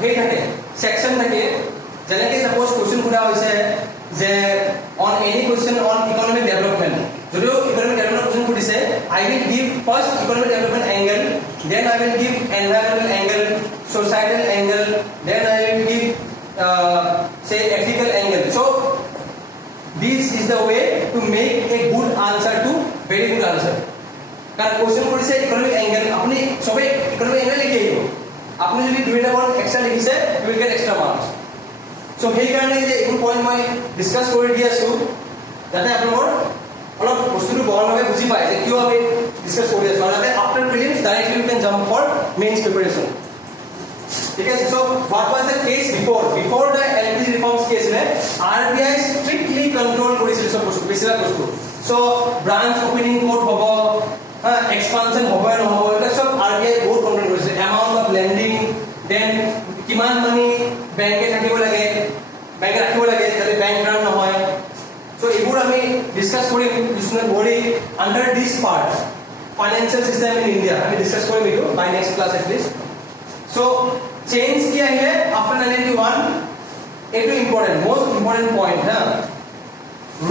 হেৰি থাকে সেকশন থাকে যেনেকৈ সাপোজ কোৱেশ্চন সোধা হৈছে যে on any question on economic development যদিও ইকনমিক ডেভেলপমেন্ট কোৱেশ্চন সুধিছে I will give first economic development angle then I will give environmental angle societal angle then I will give say ethical angle. So this is the way to make a good answer to very good answer. কারণ question কৰিছে economic angle আপুনি সবে economic angle লিখি আহিব আপুনি যদি দুইটা point extra লিখিছে you will get extra marks so সেই কাৰণে যে এইবোৰ পইণ্ট মই ডিসকাস কৰি দি আছো যাতে আপোনালোকৰ অলপ বস্তুটো বহলভাৱে বুজি পায় যে কিয় আমি ডিসকাস কৰি আছো আৰু যাতে after prelims directly you can jump for mains preparation ठीक है so what was the case before the LPG reforms case ne RBI strictly control কৰিছিল সব বস্তু বেছিভাগ বস্তু so branch opening code hobo expansion hobo নহব এটা সব RBI বহুত কন্ট্রোল কৰিছিল amount of lending then কিমান মানি ব্যাংকে থাকিব লাগে ব্যাংকে ৰাখিব লাগে যাতে ব্যাংক ৰান নহয় so এইবোৰ আমি ডিসকাস কৰিম Vishnu body under this part financial system in India আমি ডিসকাস কৰিম এইটো by next class at least so change किया है after 1991 it is important most important point है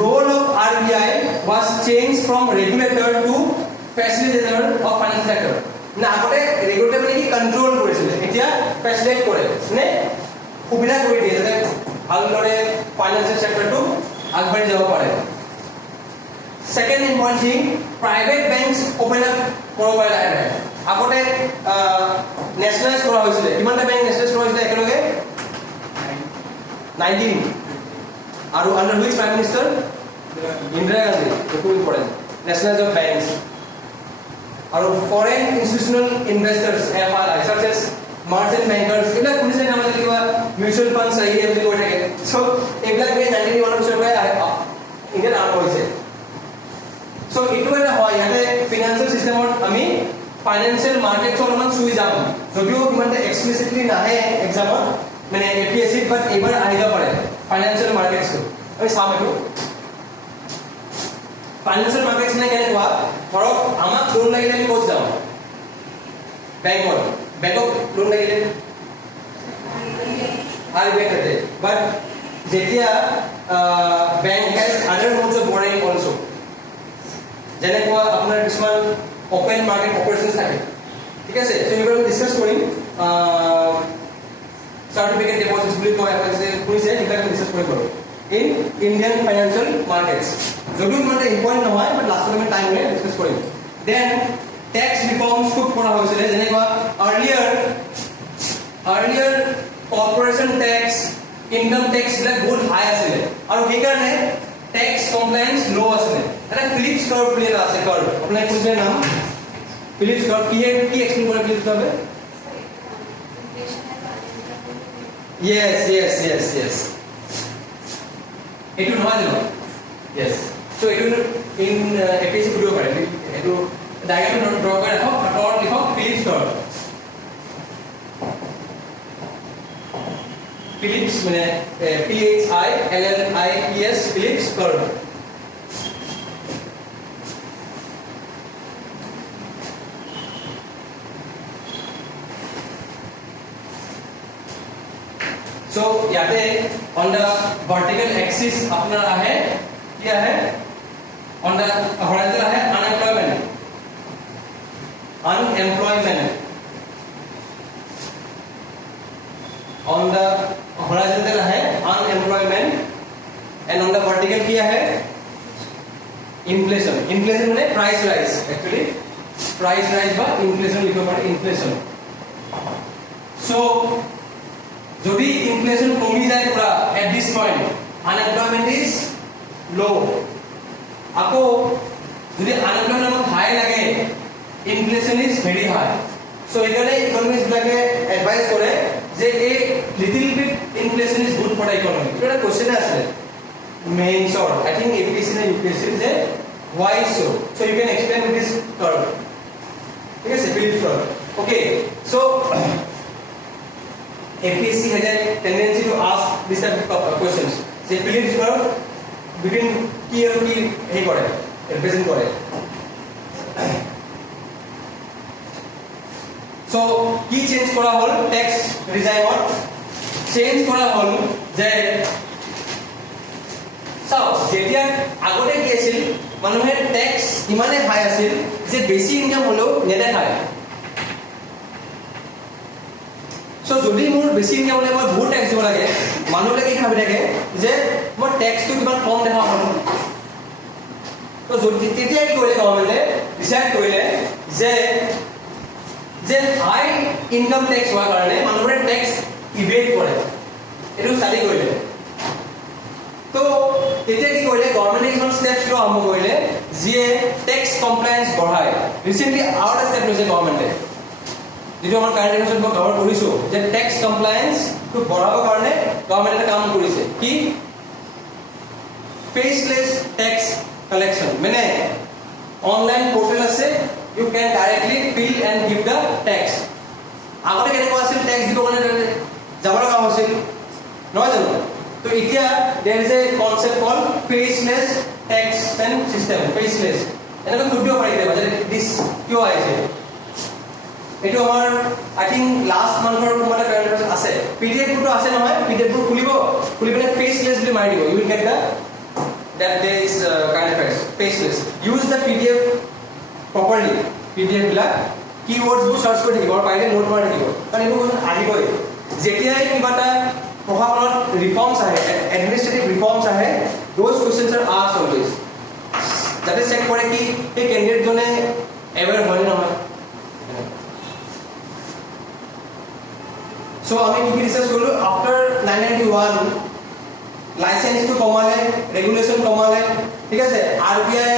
role of RBI was changed from regulator to facilitator of financial sector না আগতে regulator মানে কি কন্ট্রোল করেছিল এতিয়া ফ্যাসিলিটেট করে মানে সুবিধা কৰি দিয়ে যাতে ভালদৰে ফাইনান্সিয়াল সেক্টৰটো আগবাঢ়ি যাব পাৰে second important thing private banks open up কৰিব পাৰে আগতে ন্যাশনালাইজ কৰা হৈছিল কিমানটা বেংক ন্যাশনালাইজ কৰা হৈছিল একেলগে 19 আৰু under which prime minister Indira Gandhi একো ইম্পৰ্টেন্ট ন্যাশনালাইজ অফ বেংকস আৰু foreign institutional investors FII such as merchant bankers এইবিলাক শুনিছে নাম আছে কিবা মিউচুৱেল ফাণ্ড চাই বুলি কৈ থাকে সো এইবিলাক 1991 বছৰৰ পৰা ইণ্ডিয়াত আৰম্ভ হৈছে সো এইটো এটা হয় ইয়াতে ফিনান্সিয়েল সিস্টেমত আমি ফাইনান্সিয়াল মার্কেটস অলপমান চুই যাম যদিও ইমানটা এক্সপ্লিসিটলি নাহে এক্সামত মানে এপিএসসি বাট এবাৰ আহি যাব পাৰে ফাইনান্সিয়াল মাৰ্কেটস আমি চাম এইটো ফাইনান্সিয়াল মাৰ্কেটস মানে কেনেকুৱা ধৰক আমাক লোন লাগিলে আমি ক'ত যাওঁ বেংকত লোন লাগিলে RBI থাকে বাট যেতিয়া বেংক হ্যাজ আদাৰ মোডস অফ বৰয়িং অলসো যেনেকুৱা আপোনাৰ কিছুমান open market operations থাকে ঠিক আছে সো এবাৰ আমি ডিসকাস কৰিম সাৰ্টিফিকেট ডিপোজিটস বুলি কয় আছে কৈছে এটা আমি ডিসকাস কৰিম ইন ইন্ডিয়ান ফাইনান্সিয়াল মাৰ্কেটস যদিও মানে ইম্পৰ্টেন্ট নহয় বাট লাষ্টত আমি টাইম লৈ ডিসকাস কৰিম দেন ট্যাক্স ৰিফৰ্মস খুব কৰা হৈছিল যেনেকুৱা earlier corporation tax income tax বিলাক বহুত হাই আছিল আৰু সেই কাৰণে ট্যাক্স কমপ্লায়েন্স লো আছিল এটা ফিলিপস কাৰ্ভ বুলি এটা আছে কাৰ্ভ আপোনাৰ কোনটো নাম ফিলিপস কাৰ্ভ কি এক্সপ্লেইন কৰে ফিলিপস কার্ভ yes এটো নহয় জানো yes so এটো ইন এপিএসসি ভিডিও পাৰে এটো ডায়াগ্ৰাম ড্ৰ কৰি ৰাখক আৰু লিখক ফিলিপস কার্ভ Phillips মানে PHILLIPS Phillips curve so याते on the vertical axis अपना है क्या है on the horizontal है unemployment on the horizontal है unemployment and on the vertical क्या है inflation माने price rise actually price rise বা inflation লিখো মানে inflation so যদি inflation কমি যায় পুরা at this point unemployment is low আকৌ যদি unemployment high লাগে inflation is very high so এখানে ইকোনমিস্ট বিলাকে এডভাইস করে যে a little bit inflation is good for the economy এটা কোশ্চেন আছে mains or I think APSC না ইউপিএসসি যে why so you can explain with this curve ঠিক আছে Phillips curve okay so APSC has a tendency to ask this type of questions say Phillips curve between কি আৰু কি হে কৰে represent কৰে সো কি চেঞ্জ কৰা হ'ল টেক্স ৰিজাইমত চেঞ্জ কৰা হ'ল যে চাও যেতিয়া আগতে কি আছিল মানুহে টেক্স ইমানে হাই আছিল যে বেছি ইনকাম হলেও নেদেখায় সো যদি মোৰ বেছি ইনকাম হলে মই বহুত টেক্স দিব লাগে মানুহে কি ভাবি থাকে যে মই টেক্সটো কিমান কম দেখা পাম তো যদি তেতিয়া কি কৰিলে গভৰ্ণমেণ্টে ডিসাইড কৰিলে যে হাই ইনকাম টেক্স হোৱাৰ কাৰণে মানুহে টেক্স ইভেড কৰে এটো ষ্টাডি কৰিলে তো তেতিয়া কি কৰিলে গভৰ্ণমেণ্টে কিছুমান ষ্টেপছ লোৱা আৰম্ভ কৰিলে যিয়ে টেক্স কমপ্লায়েন্স বঢ়ায় ৰিসেন্টলি আৰু এটা ষ্টেপ লৈছে গভৰ্ণমেণ্টে যেটো আমাৰ কাৰেণ্ট এফেয়াৰ্ছত মই কভাৰ কৰিছো যে টেক্স কমপ্লায়েন্স টু বঢ়াবৰ কাৰণে গভৰ্ণমেণ্টে কাম কৰিছে কি ফেসলেস টেক্স কালেকশন মানে অনলাইন পোর্টাল আছে you can directly file and give the tax আগতে কেনেকুৱা আছিল ট্যাক্স দিব কাৰণে যাব লগা হৈছিল নহয় জানো তো এতিয়া there is a concept call faceless tax system faceless এনেকৈ খুদিব পাৰিবা যে দিস কিয় আহিছে এটো আমাৰ আই থিংক লাষ্ট মান্থৰ মানে কাৰেণ্ট আছে পিডিএফ টো আছে নহয় পিডিএফ টো খুলিবলে ফেসলেস বুলি মাৰি দিব you will get the that there is kind of faceless use the pdf properly pdf la keywords bu search kori dibo paile note mari dibo কাৰণ এটো কোন আহিবই যেতিয়াই কিবাটা প্ৰশাসনত ৰিফৰ্মছ আহে এডমিনিষ্ট্ৰেটিভ ৰিফৰ্মছ আহে those questions are asked always যাতে check কৰে কি এই ক্যান্ডিডেট জনে এবাৰ হয় নহয় সো আমি কি ৰিসাৰ্চ কৰিলো আফটাৰ 991 লাইসেন্স টু কমালে ৰেগুলেশন কমালে ঠিক আছে আৰবিআই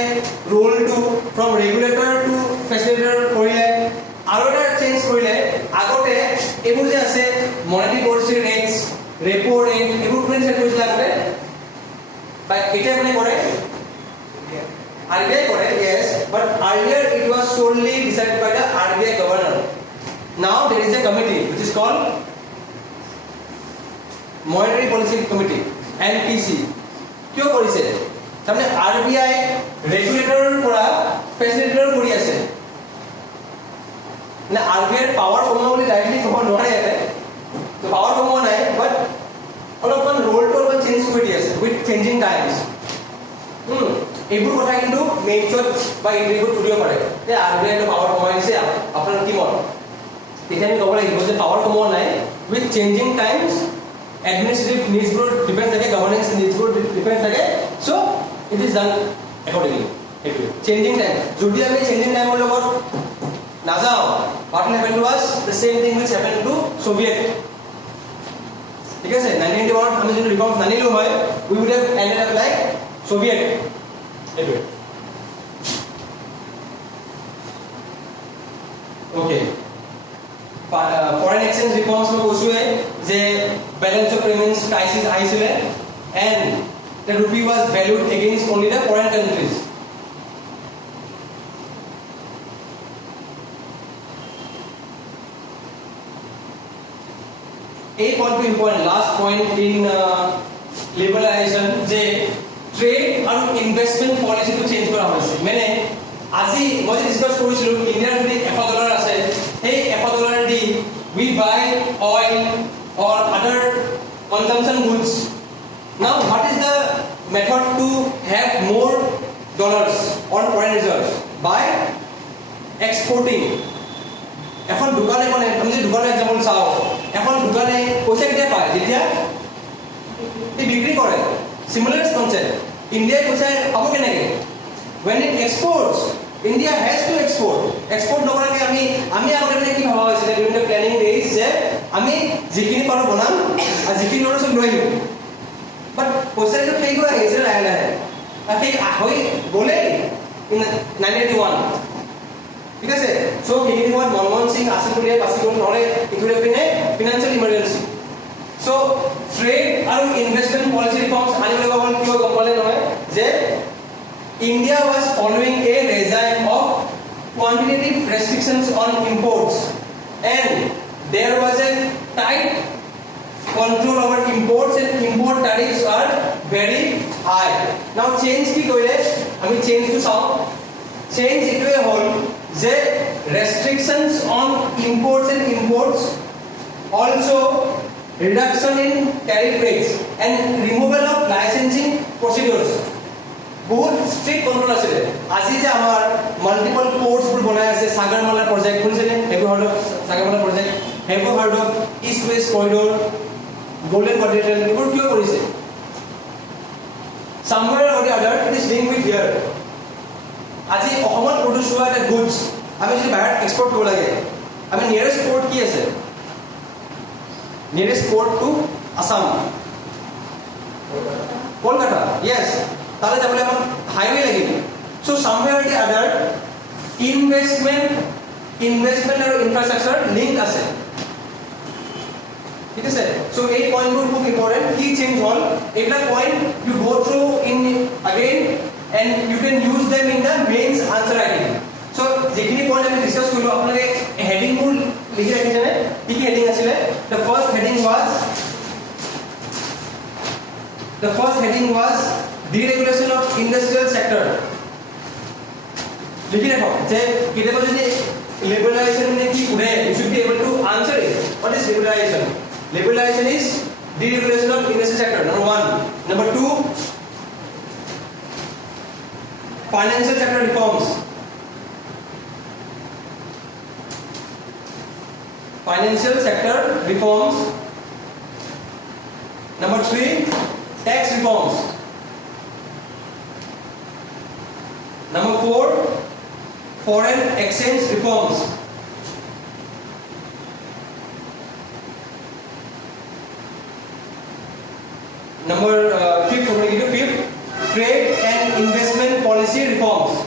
ৰোল টু ফ্ৰম ৰেগুলেটৰ টু ফ্যাসিলিটেটৰ কৰিলে আৰু এটা চেঞ্জ কৰিলে আগতে এবোৰ যে আছে monetary policy rates repo rate এবোৰ কোনে চেঞ্জ কৰিছিল আগতে বাট এটা কোনে কৰে আৰবিআই কৰে yes but earlier it was solely decided by the RBI governor now there is a committee which is called monetary policy committee MPC কিয় কৰিছে তাৰমানে আৰবিআই ৰেগুলেটৰৰ পৰা ফেসিলিটেটৰ কৰি আছে না আৰবিআই পাৱাৰ কমা বুলি ডাইৰেক্টলি ক'ব নোৱাৰে তো পাৱাৰ কমা নাই বাট অলপমান ৰোলটো অলপ চেঞ্জ কৰি দি আছে উইথ চেঞ্জিং টাইমছ এইবোৰ কথা কিন্তু মেইনছত বা ইন্টাৰভিউত সুধিব পাৰে যে আৰবিআই পাৱাৰ কমাই দিছে আপোনাৰ কি মত তেতিয়া আমি ক'ব লাগিব যে পাৱাৰ কমোৱা নাই with changing times administrative needs for depends like governance needs for depends like so it is done accordingly changing time jodi ame changing time or na jao what will happen to us the same thing which happened to soviet ঠিক আছে 1991 আমি যদি reforms নানিলো হয় we would have ended up like soviet okay foreign exchange reforms में कुछ हुए जे balance of payments crisis आइसले and the rupee was valued against only the foreign countries a point to important last point in liberalization J trade और investment policy to change কৰা হৈছে মানে আজি মই discuss কৰিছিলো ইন্ডিয়াৰ যদি $100 আছে এই $100 দি we buy oil or other consumption goods now what is the method to have more dollars on foreign reserves by exporting এখন দোকানে কোনে আমি যদি দোকানৰ एग्जांपल চাও এখন দোকানে পইচা কেতিয়া পায় যেতিয়া ই বিক্ৰী কৰে similar concept ইন্ডিয়াই পইচা পাব কেনেকে when it exports India has to export নকৰাকে আমি আগতে মানে কি ভাবা হৈছিল during the planning days যে আমি যিখিনি পাৰো বনাম আৰু যিখিনি নৰো সব লৈ আহিম বাট পইচাটো ফেক হৈ আহিছে লাহে লাহে তাতে হৈ গলে in 1991 ঠিক আছে সো সেইখিনি সময়ত মনমোহন সিং আছিল বুলি পাছি গ'ল নহলে ইকুৰে পিনে ফিনান্সিয়েল ইমাৰ্জেন্সি সো ট্ৰেড আৰু ইনভেষ্টমেন্ট পলিচি ৰিফৰ্মছ আনিব লগা হ'ল কিয় গম পালে নহয় যে India was following a regime of quantitative restrictions on imports and there was a tight control over imports and import tariffs are very high now change ki koile ami change to sound change it way whole je restrictions on imports and imports, also reduction in tariff rates and removal of licensing procedures. বহুত strict control আছে আজি যে আমাৰ multiple পোৰ্টস বোৰ বনাই আছে Sagarmala project শুনিছেনে have heard of Sagarmala project have heard of east west corridor golden quadrilateral এবোৰ কিয় কৰিছে somewhere or the other it is linked with here আজি অসমত প্ৰডিউস হোৱা এটা গুডস আমি যদি বাহিৰত এক্সপোৰ্ট কৰিব লাগে আমি নিয়ারেস্ট পোর্ট কি আছে nearest port to Assam Kolkata yes tale jabole amar highway lagib so somewhere or the other investment or infrastructure link ase ঠিক আছে so এই পয়েন্টবোৰ খুব ইম্পর্টেন্ট কি চেঞ্জ হল এটা point you go through in again and you can use them in the mains answer writing so যেখিনি point আমি discuss কৰিলো আপোনালোকে হেডিং বোৰ লিখি ৰাখিছেনে কি কি হেডিং আছিল the first heading was deregulation of industrial sector লিখি ৰাখো যে কিতাব যদি liberalization নে কি কৰে you should be able to answer it what is liberalization is deregulation of industrial sector number 1 number 2 financial sector reforms number 3 tax reforms number 4 foreign exchange reforms number 5th trade and investment policy reforms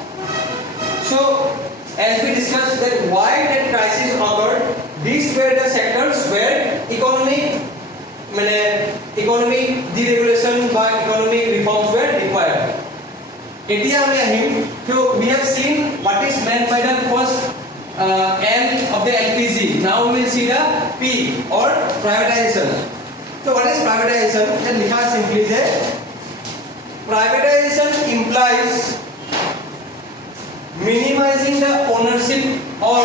so as we discussed that why that crisis occurred these were the sectors where economic deregulation by economic reforms were required. Etia we ahim so we have seen what is meant by the first M of the LPG. Now we will see the P or privatization. So what is privatization? Then likha simply je privatization implies minimizing the ownership or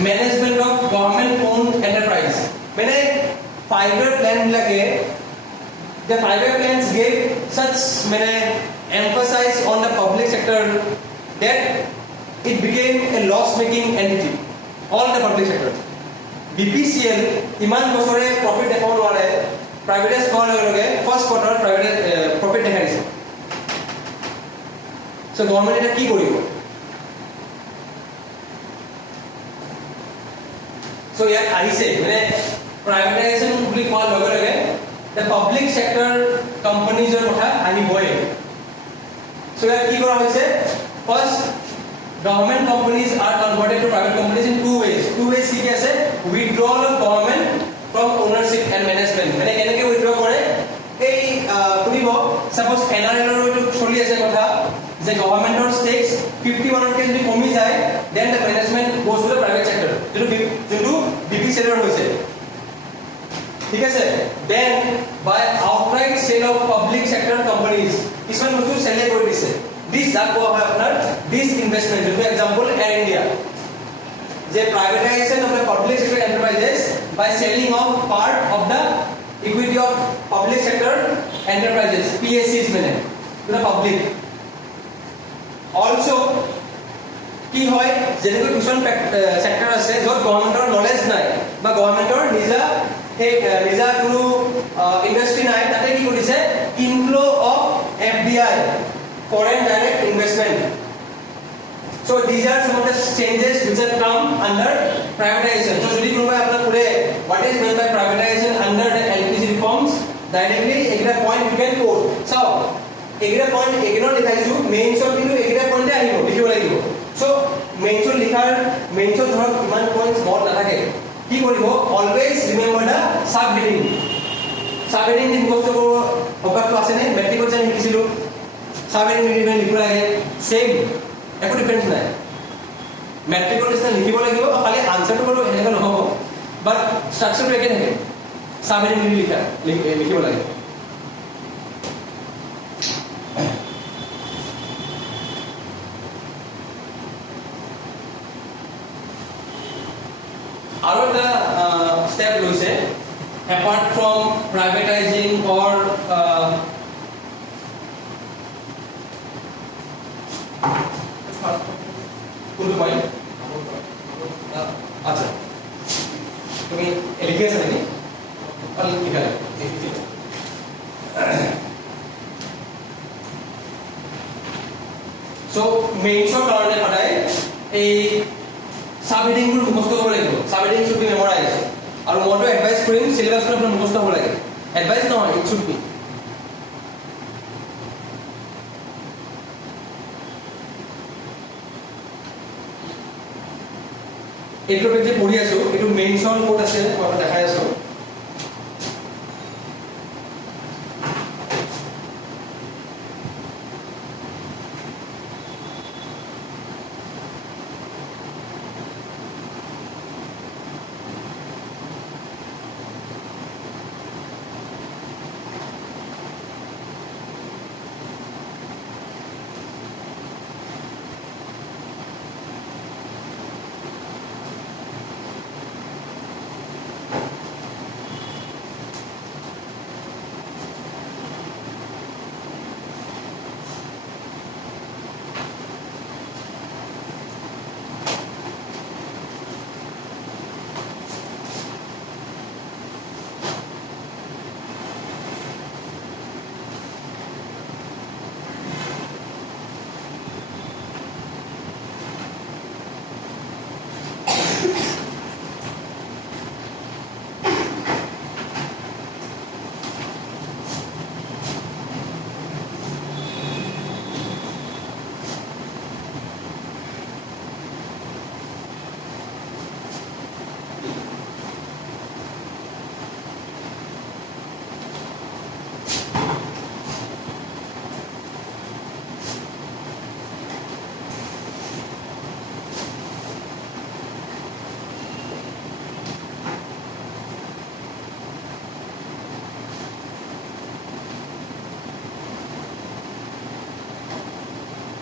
management of government owned enterprise when a 5-year plan lage the 5-year plans gave such emphasis on the public sector that it became a loss making entity all the public sector BPCL iman bosore profit dekhao nware privatize kor lage first quarter private profit dekhaise so government eta ki koribo so here ahise privatization বুলি কোৱাৰ লগে লগে the public sector companies er kotha ahi boy so here ki kora hoise first government companies are converted to private companies in two ways ki ase withdrawal of government from ownership and management mane keneke withdraw kore ei kunibo suppose NRL ro to choli ase kotha যে গভৰ্নমেন্টৰ stakes 51 কে যদি কমি যায় then the management goes to the private sector যোনটো BPCL ৰ হৈছে ঠিক আছে then by outright sale of public sector companies কিছুমান বস্তু চেল কৰি দিছে this যাক কোৱা হয় আপোনাৰ disinvestment যোনটো example Air India যে privatization of the public sector enterprises by selling off part of the equity of public sector enterprises PSCs to the public also কি হয় যেনেকৈ কিছুমান সেক্টৰ আছে য'ত গভৰ্নমেন্টৰ নলেজ নাই বা গভৰ্নমেন্টৰ নিজা কোনো ইন্ডাষ্ট্ৰি নাই তাতে কি কৰিছে inflow of FDI foreign direct investment so these are some of the changes which have come under privatization so যদি কোনোবাই আপোনাক কৰে what is meant by privatization under the LPG reforms directly একটা point you can quote so এগিরা point এগিনো লিখাইছো মেইনছত কিন্তু এগিরা পয়েন্টে আহিব লিখিব লাগিব সো মেইনছত লিখাৰ মেইনছত ধৰক ইমান পয়েন্টস মত নাথাকে কি কৰিব অলৱেজ ৰিমেম্বাৰ দা সাব হেডিং দিন বস্তু অভ্যাসটো আছে নে মেট্ৰিকত যেন শিকিছিলো সাব হেডিং লিখিব লাগে সেম একো ডিফাৰেন্স নাই মেট্ৰিকত নিচিনা লিখিব লাগিব খালি আনসাৰটো বাৰু এনেকৈ নহ'ব বাট ষ্ট্ৰাকচাৰটো একে থাকে সাব হেডিং লিখিব লাগে এটা step লৈছে apart from privatizing or কোনটো পইণ্ট আচ্ছা তুমি লিখি আছা নেকি লিখালে সো মেইনছৰ কাৰণে সদায় এই সাব হেডিংবোৰ মুখস্থ কৰিব লাগিব sub heading should be memorise আৰু মইতো এডভাইস কৰিম সিলেবাছটো আপোনাৰ মুখস্থ হ'ব লাগে এডভাইস নহয় ইট শুড বি এইটো যে পঢ়ি আছো এইটো মেইনছৰ ক'ত আছে মই দেখাই আছো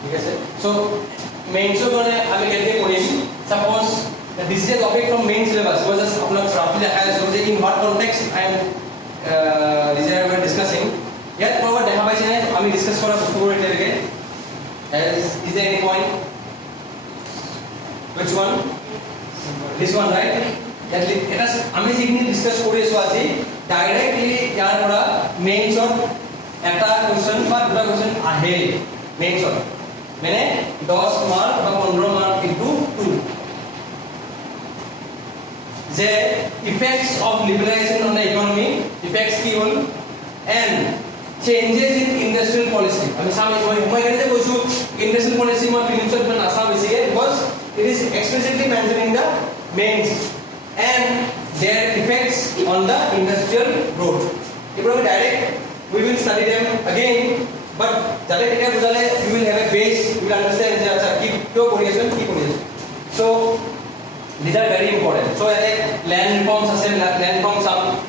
ঠিক আছে সো মেইনছৰ কাৰণে আমি কেনেকৈ কৰিম suppose this is a topic from main syllabus মই জাস্ট আপোনাক ৰাফলি দেখাই আছো যে in what context I am discussing ইয়াত ক'ৰবাত দেখা পাইছেনে আমি ডিসকাস কৰা বস্তুবোৰ এতিয়ালৈকে is there any point which one this one right এটা আমি যিখিনি ডিসকাস কৰি আছো আজি ডাইৰেক্টলি ইয়াৰ পৰা মেইনছৰ এটা কোৱেশ্চন বা দুটা কোৱেশ্চন আহে মেইনছৰ মানে 10 মার্ক বা 15 মার্ক ইনটু 2 যে effects of liberalisation on the economy effects কি হল and changes in industrial policy আমি সামনে মই এখানে কৈছো ইন্ডাস্ট্রিয়াল পলিসি মই প্রিন্সিপাল মানে আসাম বেসিকে because it is explicitly mentioned in the mains and their effects on the industrial growth এগুলো আমি direct we will study them again but jale eta bujale you will have a base you will understand যে আচ্ছা কি তো পড়িয়েছেন কি পড়িয়েছেন so these are very important so এতে land reforms আছে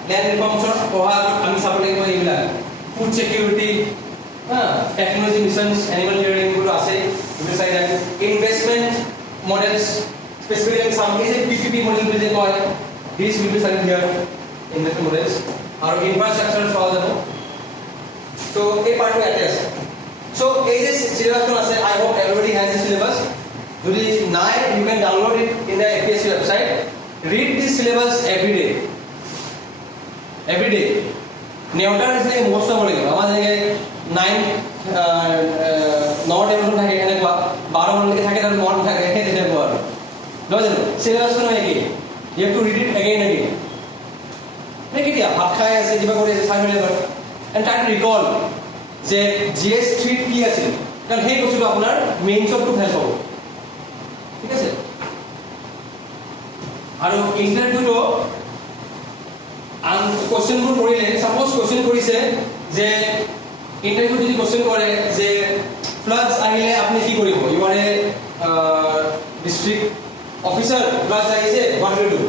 land reforms or পঢ়া আমি চাব লাগিব এইলা food security technology missions animal rearing গুলো আছে you will say that investment models specifically some is a PPP model বুলি যে কয় this will be studied here investment models আৰু infrastructure চাও যাব so এই পার্টটো ইয়াতে আছে so এই যে সিলেবাসটো আছে I hope everybody has the syllabus যদি নাই you can download it in the APSC website read this syllabus every day নেওটাৰ যে মোস্ট হ'ব লাগিব আমাৰ যে 9 টেবুল থাকে এনেকুৱা 12 মানলৈকে থাকে তাৰ মন থাকে তেনেকুৱা আৰু নহয় জানো সিলেবাসটো নহয় কি you have to read it again নে কেতিয়া ভাত খাই আছে কিবা কৰি আছে চাই মেলি and try to recall যে GS3 কি আছিল কাৰণ সেই বস্তুটো আপোনাৰ মেইনছটো হেল্প হ'ব ঠিক আছে আৰু ইন্টাৰভিউটো আন কোশ্চেনবোৰ কৰিলে সাপোজ কোশ্চেন কৰিছে যে ইন্টাৰভিউ যদি কোশ্চেন কৰে যে ফ্লাডস আহিলে আপনি কি কৰিব ইউ আৰ এ ডিস্ট্ৰিক্ট অফিসাৰ ফ্লাডস আহিছে হোৱাট উইল ডু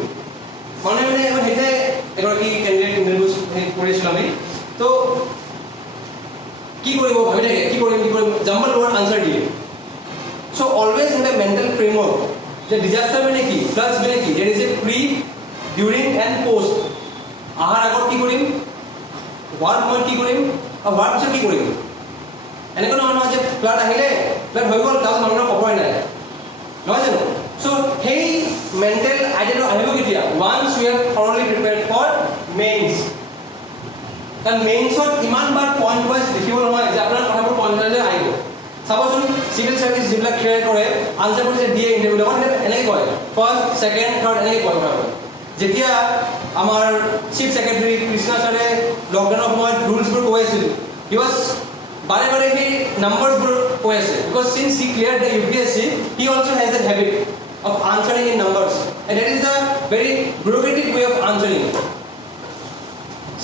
মানে এবাৰ হেতে এগৰাকী ক্যান্ডিডেট ইন্টাৰভিউ কৰিছিল আমি তো কি কৰিব ভাবি থাকে কি কৰিম জাম্বল ওয়ার্ড আনসার দিয়ে so always have a mental framework যে ডিজাস্টার মানে কি ফ্লাডস মানে কি there is a pre during and post অহাৰ আগত কি কৰিম হোৱাৰ সময়ত কি কৰিম আৰু হোৱাৰ পিছত কি কৰিম এনেকুৱা নহয় যে ফ্লাড আহিলে ফ্লাড হৈ গ'ল তাৰপিছত মানুহৰ খবৰে নাই নহয় জানো চ' সেই মেণ্টেল আইডিয়াটো আহিব কেতিয়া once you have thoroughly prepared for mains কাৰণ মেইনছত ইমান বাৰ পইণ্ট ৱাইজ লিখিব নহয় যে আপোনাৰ কথাবোৰ পইণ্ট ৱাইজে আহিব চাবচোন চিভিল ছাৰ্ভিচ যিবিলাক ক্লিয়াৰ কৰে আনচাৰবোৰ যে দিয়ে ইণ্টাৰভিউবিলাকত এনেকৈ কয় ফাৰ্ষ্ট ছেকেণ্ড থাৰ্ড এনেকৈ কয় কথাবোৰ যেতিয়া আমাৰ চিফ ছেক্ৰেটাৰী কৃষ্ণা ছাৰে লকডাউনৰ সময়ত ৰুলছবোৰ কৈ আছিল হি ৱাজ বাৰে বাৰে সেই নাম্বাৰছবোৰ কৈ আছে because signs he clear the UPSC he also' has that habit of answering in numbers and that is the very bureaucratic way of answering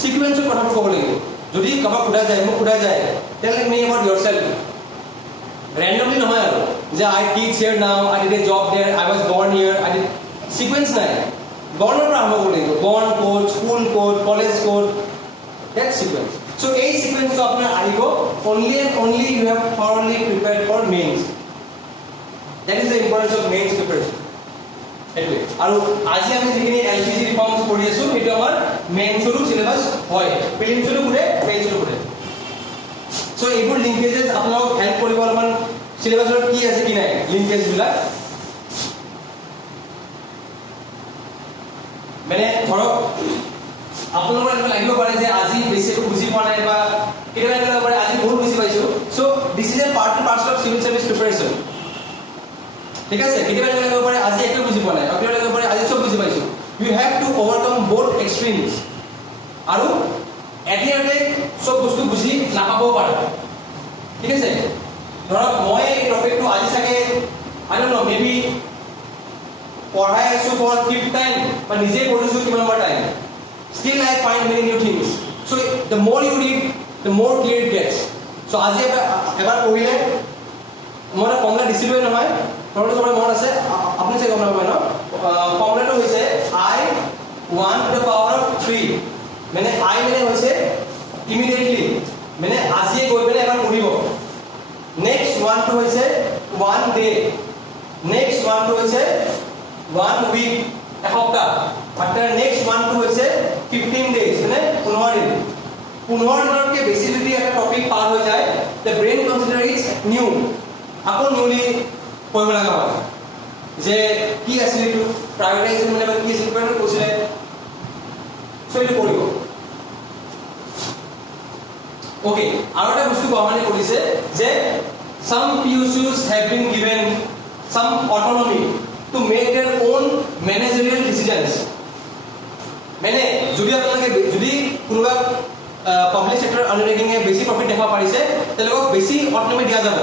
sequence of কথাবোৰ ক'ব লাগিব যদি কাৰোবাক সোধা যায় মোক সোধা যায় tell me about yourself randomly নহয় আৰু যে I teach here now I did a job there I was born here I did sequence নাই born পৰা আৰম্ভ কৰিব লাগিব born code school code college code that sequence so এই sequence টো আপোনাৰ আহিব only and only you have thoroughly prepared for mains that is the importance of mains preparation anyway আৰু আজি আমি যিখিনি LPG reforms কৰি আছো সেইটো আমাৰ মেইনছৰো সিলেবাস হয় প্ৰিলিমছৰো কৰে মেইনছৰো কৰে সো এইবোৰ লিংকেজেস আপোনাক হেল্প কৰিব অলপমান সিলেবাসৰ কি আছে কি নাই লিংকেজ বিলাক মানে ধৰক আপোনালোকৰ এনেকুৱা লাগিব পাৰে যে আজি বেছি বুজি পোৱা নাই বা কেতিয়াবা এনেকুৱা পাৰে আজি বহুত বুজি পাইছো so this is A part of civil service preparation ঠিক আছে কেতিয়াবা এনেকুৱা পাৰে আজি একো বুজি পোৱা নাই কেতিয়াবা এনেকুৱা পাৰে আজি সব বুজি পাইছো ইউ হেভ টু ওভাৰকাম বোথ এক্সট্ৰিমছ আৰু এতিয়াতে সব বস্তু বুজি নাপাবও পাৰে ঠিক আছে ধৰক মই এই টপিকটো আজি চাগে আই ডোন্ট নো মেবি পঢ়াই আছো ফৰ 5th টাইম বা নিজে পঢ়িছো কিমান বাৰ time still I find many new things so the more you read the more clear it gets so আজি এবাৰ পঢ়িলে মই ফৰ্মুলা দিছিলোৱে নহয় ফৰ্মুলা সবাই মনত আছে আপুনি চাই গম নাপায় ন ফৰ্মুলাটো হৈছে I 1 to the power of 3 মানে I মানে হৈছে immediately মানে আজি গৈ পেলাই এবাৰ পঢ়িব next one to হৈছে 1 day next one to হৈছে 1 week এসপ্তাহ after next one to হৈছে 15 days মানে 15 দিন 15 দিনতকৈ বেছি যদি এটা টপিক পাৰ হৈ যায় the brain consider is new আকৌ নিউলি পঢ়িব লগা হয় যে কি আছিল এইটো প্ৰাইভেটাইজেশ্যন মানে কি আছিল কিবা কৈছিলে সো এইটো পঢ়িব ওকে আৰু এটা বস্তু গভৰ্ণমেণ্টে কৰিছে যে some PSUs have been given some autonomy to make their own managerial decisions মানে যদি আপোনালোকে যদি কোনোবা পাব্লিক সেক্টৰ আন্ডাৰটেকিঙে বেছি প্ৰফিট দেখা পাৰিছে তেওঁলোকক বেছি অট'নমি দিয়া যাব